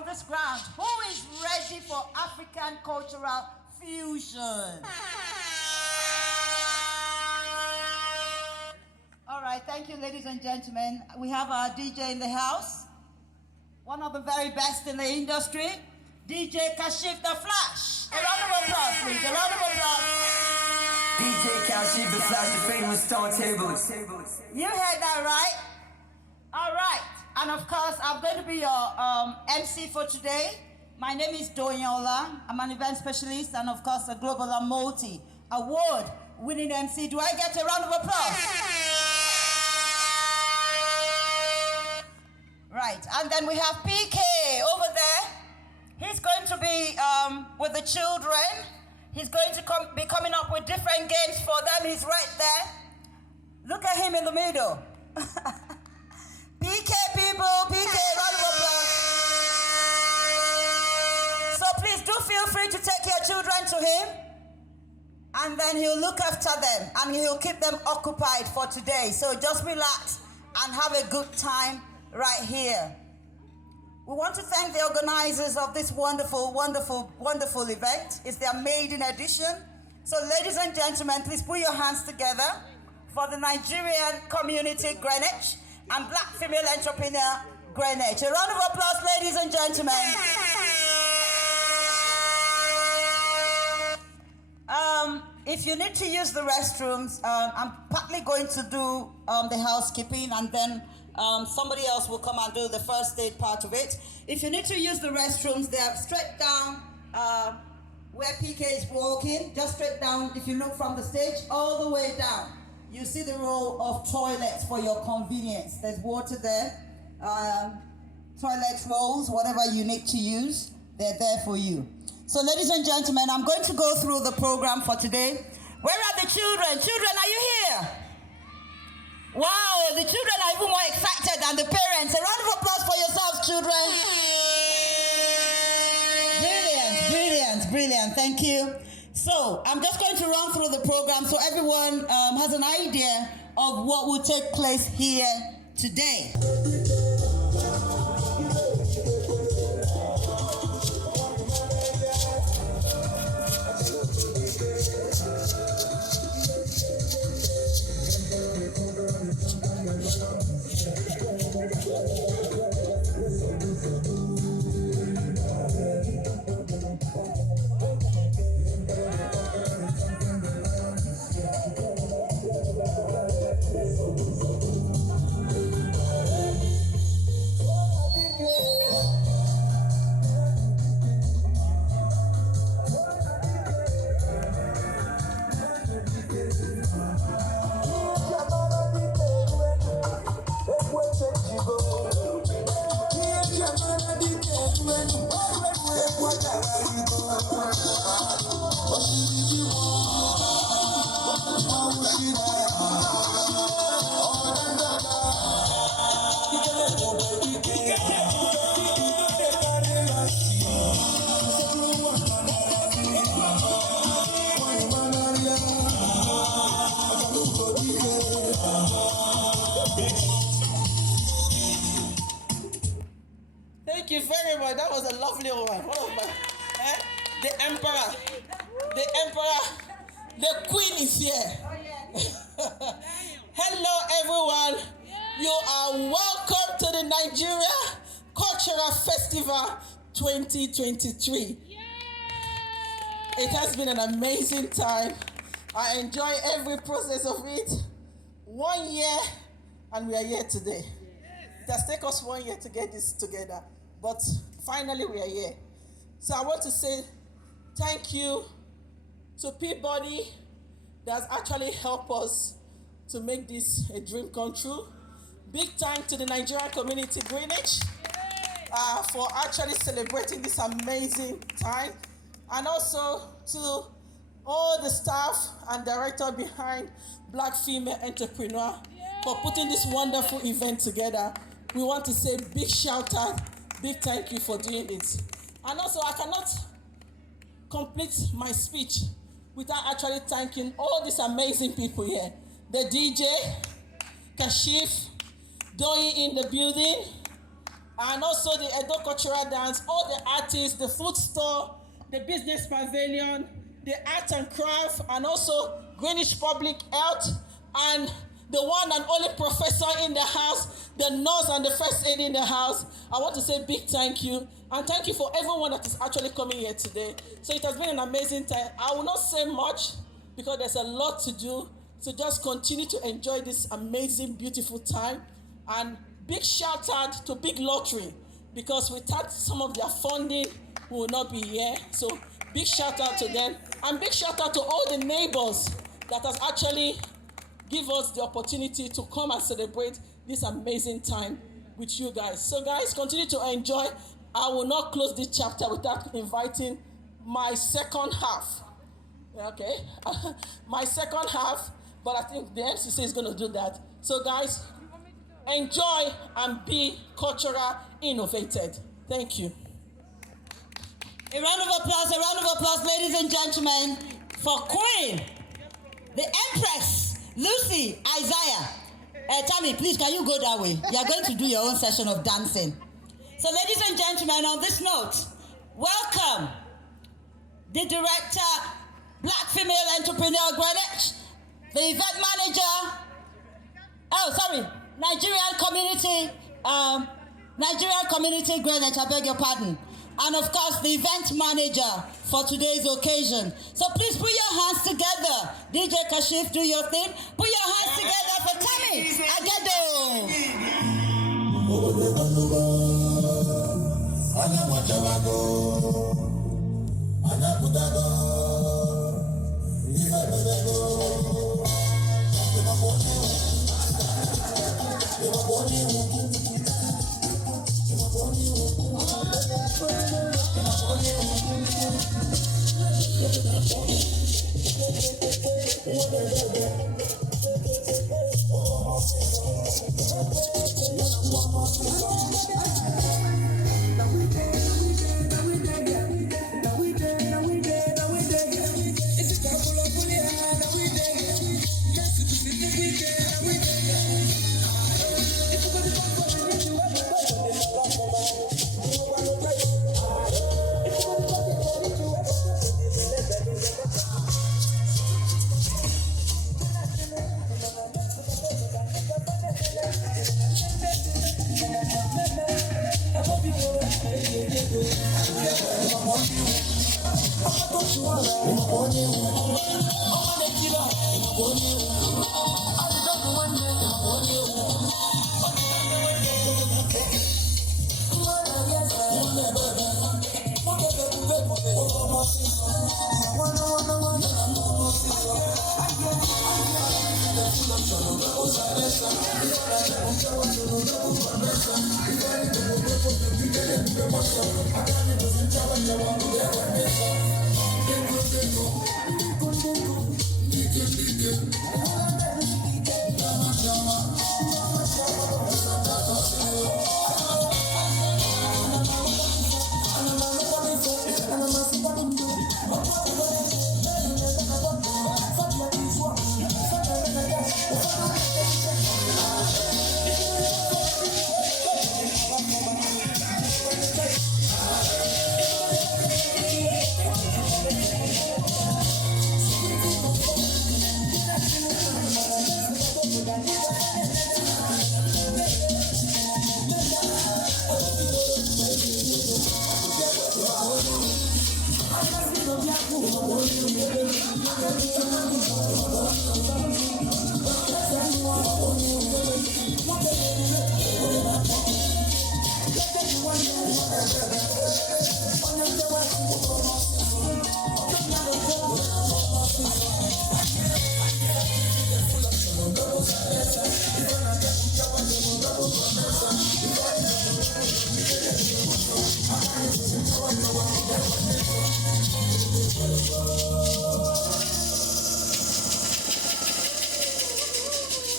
on this ground, who is ready for African cultural fusion? All right, thank you, ladies and gentlemen. We have our DJ in the house, one of the very best in the industry, DJ Kashif the Flash. A round of applause, please. A round of applause. DJ Kashif the Flash, the famous turntable. You heard that right? All right. And of course, I'm going to be your MC for today. My name is Doyola. I'm an event specialist and of course a global and multi-award winning MC. Do I get a round of applause? Right, and then we have PK over there. He's going to be with the children. He's going to be coming up with different games for them. He's right there. Look at him in the middle. PK people, PK, round of applause. So please do feel free to take your children to him. And then he'll look after them and he'll keep them occupied for today. So just relax and have a good time right here. We want to thank the organizers of this wonderful, wonderful, wonderful event. It's their maiden edition. So ladies and gentlemen, please put your hands together for the Nigerian community Greenwich and Black female entrepreneur Greenwich. A round of applause, ladies and gentlemen. If you need to use the restrooms, I'm partly going to do the housekeeping and then somebody else will come and do the first aid part of it. If you need to use the restrooms, they're straight down where PK is walking, just straight down. If you look from the stage all the way down, you see the row of toilets for your convenience. There's water there, toilet rolls, whatever you need to use, they're there for you. So ladies and gentlemen, I'm going to go through the program for today. Where are the children? Children, are you here? Wow, the children are even more excited than the parents. A round of applause for yourselves, children. Brilliant, brilliant, brilliant. Thank you. So I'm just going to run through the program so everyone has an idea of what will take place here today. Thank you very much. That was a lovely one. One of my, the emperor, the queen is here. Hello, everyone. You are welcome to the Nigeria Cultural Festival 2023. It has been an amazing time. I enjoy every process of it. 1 year, and we are here today. It has taken us 1 year to get this together, but finally we are here. So I want to say thank you to Peabody that has actually helped us to make this a dream come true. Big thanks to the Nigerian community Greenwich for actually celebrating this amazing time, and also to all the staff and director behind Black Female Entrepreneur for putting this wonderful event together. We want to say big shout out, big thank you for doing it. And also I cannot complete my speech without actually thanking all these amazing people here. The DJ, Kashif, Doyi in the building, and also the Edo Cultural Dance, all the artists, the food store, the business pavilion, the art and craft, and also Greenwich Public Health, and the one and only professor in the house, the nurse and the first aid in the house. I want to say big thank you, and thank you for everyone that is actually coming here today. So it has been an amazing time. I will not say much because there's a lot to do. So just continue to enjoy this amazing, beautiful time. And big shout out to Big Lottery, because without some of their funding, we will not be here. So big shout out to them, and big shout out to all the neighbors that has actually give us the opportunity to come and celebrate this amazing time with you guys. So guys, continue to enjoy. I will not close this chapter without inviting my second half. Okay, my second half, but I think the MCC is going to do that. So guys, enjoy and be cultural innovated. Thank you. A round of applause, ladies and gentlemen, for Queen, the Empress, Lucy Isaiah. Tammy, please, can you go that way? You are going to do your own session of dancing. So, ladies and gentlemen, on this note, welcome the director, Black Female Entrepreneur Greenwich, the event manager, Nigerian Community Greenwich, I beg your pardon. And of course, the event manager for today's occasion. So please put your hands together. DJ Kashif, do your thing. Put your hands together for Tammy Agedo.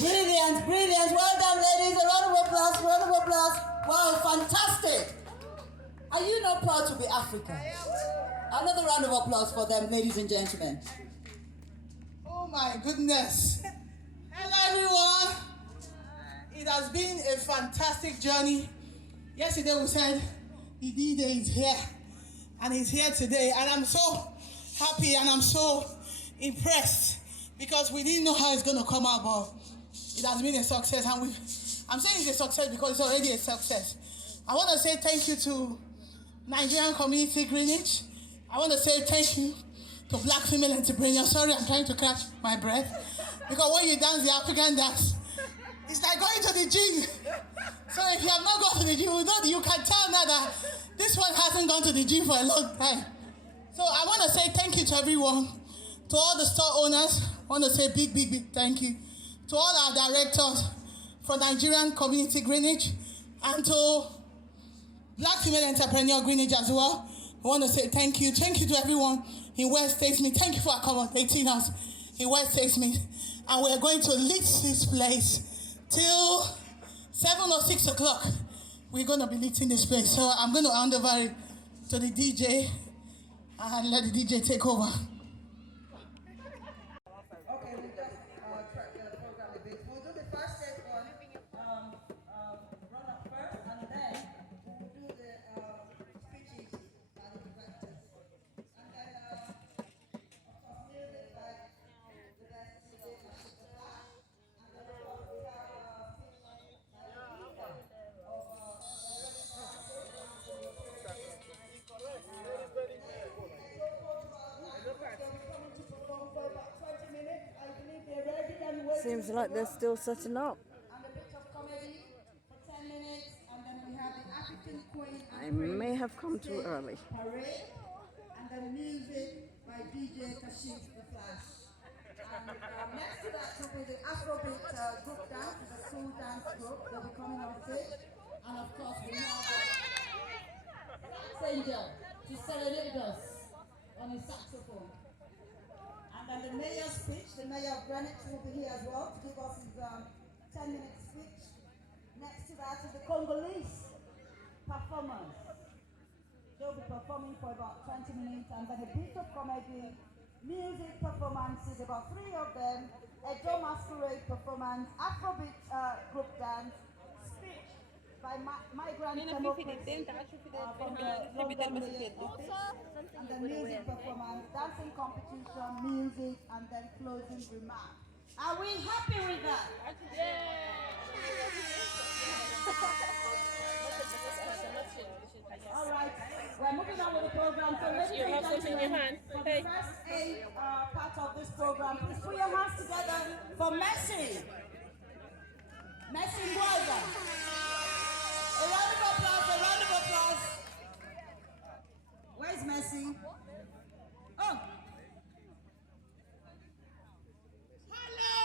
Brilliant, brilliant. Well done, ladies. A round of applause, round of applause. Wow, fantastic. Are you not proud to be African? Another round of applause for them, ladies and gentlemen. Oh my goodness. Hello everyone. It has been a fantastic journey. Yesterday we said the D-Day is here, and he's here today, and I'm so happy and I'm so impressed because we didn't know how it's going to come out, but it has been a success, and I'm saying it's a success because it's already a success. I want to say thank you to Nigerian community Greenwich. I want to say thank you to Black female entrepreneurs. Sorry, I'm trying to catch my breath. Because when you dance the African dance, it's like going to the gym. So if you have not gone to the gym, you can tell now that this one hasn't gone to the gym for a long time. So I want to say thank you to everyone, to all the store owners. I want to say big, big, big thank you to all our directors for Nigerian community Greenwich, and to Black female entrepreneur Greenwich as well. I want to say thank you. Thank you to everyone in West Statesmead. Thank you for accommodating us in West Statesmead. And we're going to lead this place till 7 or 6 o'clock. We're going to be leading this place. So I'm going to hand over it to the DJ and let the DJ take over. Okay, we just track the program a bit. We'll do the first set one, run up first, and then we'll do the speeches and the directors. And then, of course, music by the best DJ Kashif The Flash. And then, of course, we have Seems like they're still setting up. and a bit of comedy for 10 minutes, and then we have the African Queen I may have come too early. Parade, and then music by DJ Kashif The Flash. And next to that will be the Afrobeat group dance, the soul dance group. They'll be coming on stage, and of course we have Angel to serenade us on his saxophone. And then the mayor's speech, the mayor of Greenwich will be here as well to give us his 10-minute speech. Next to that is the Congolese performance. They'll be performing for about 20 minutes, and then a bit of comedy, music performances, about 3 of them, a Joe Masquerade performance, Afrobeat group dance, speech by migrant democracy from the London Mayor's office, and then music performance, dancing competition, music, and then closing remarks. Are we happy with that? All right, we're moving on with the program. So ladies and gentlemen, for the first 8 part of this program, please put your hands together for Messi. Messi Nguaza. A round of applause, a round of applause. Where's Messi? Oh. Hello,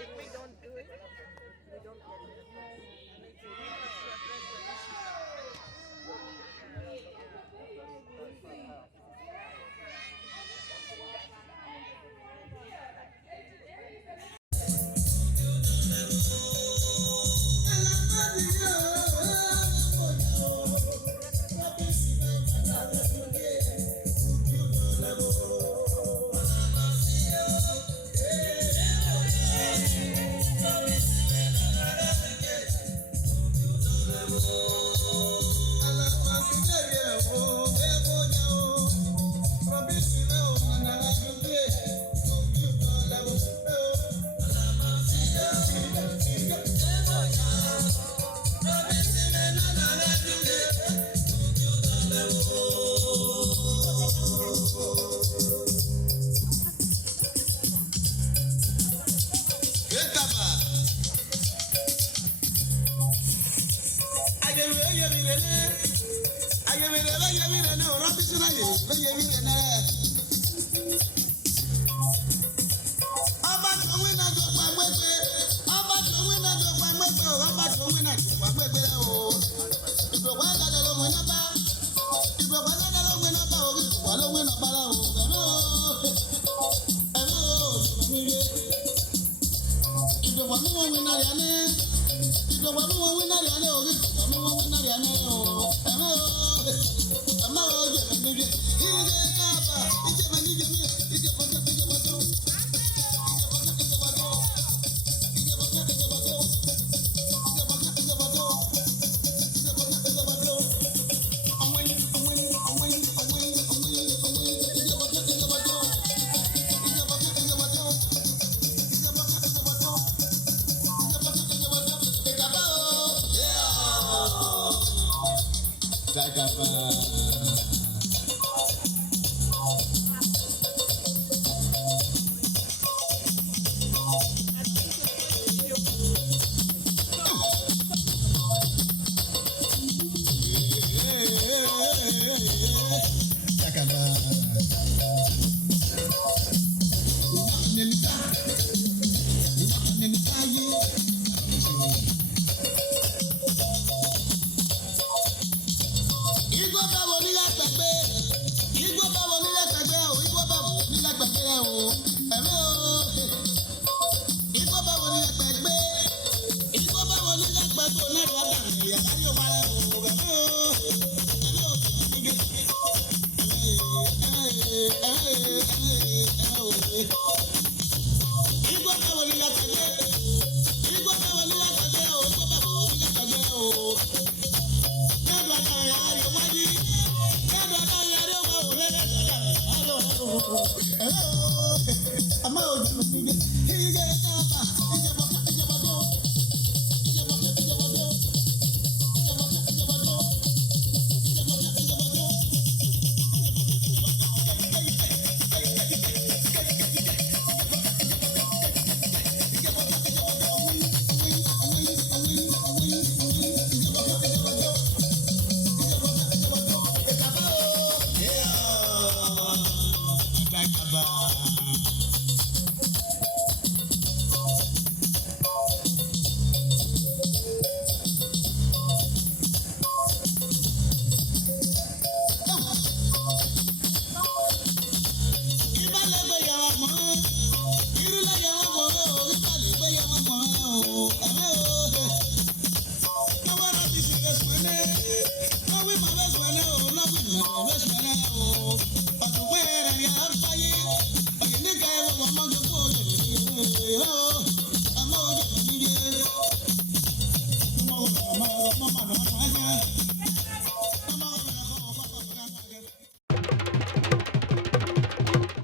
If we don't do it, we don't get it. Yeah.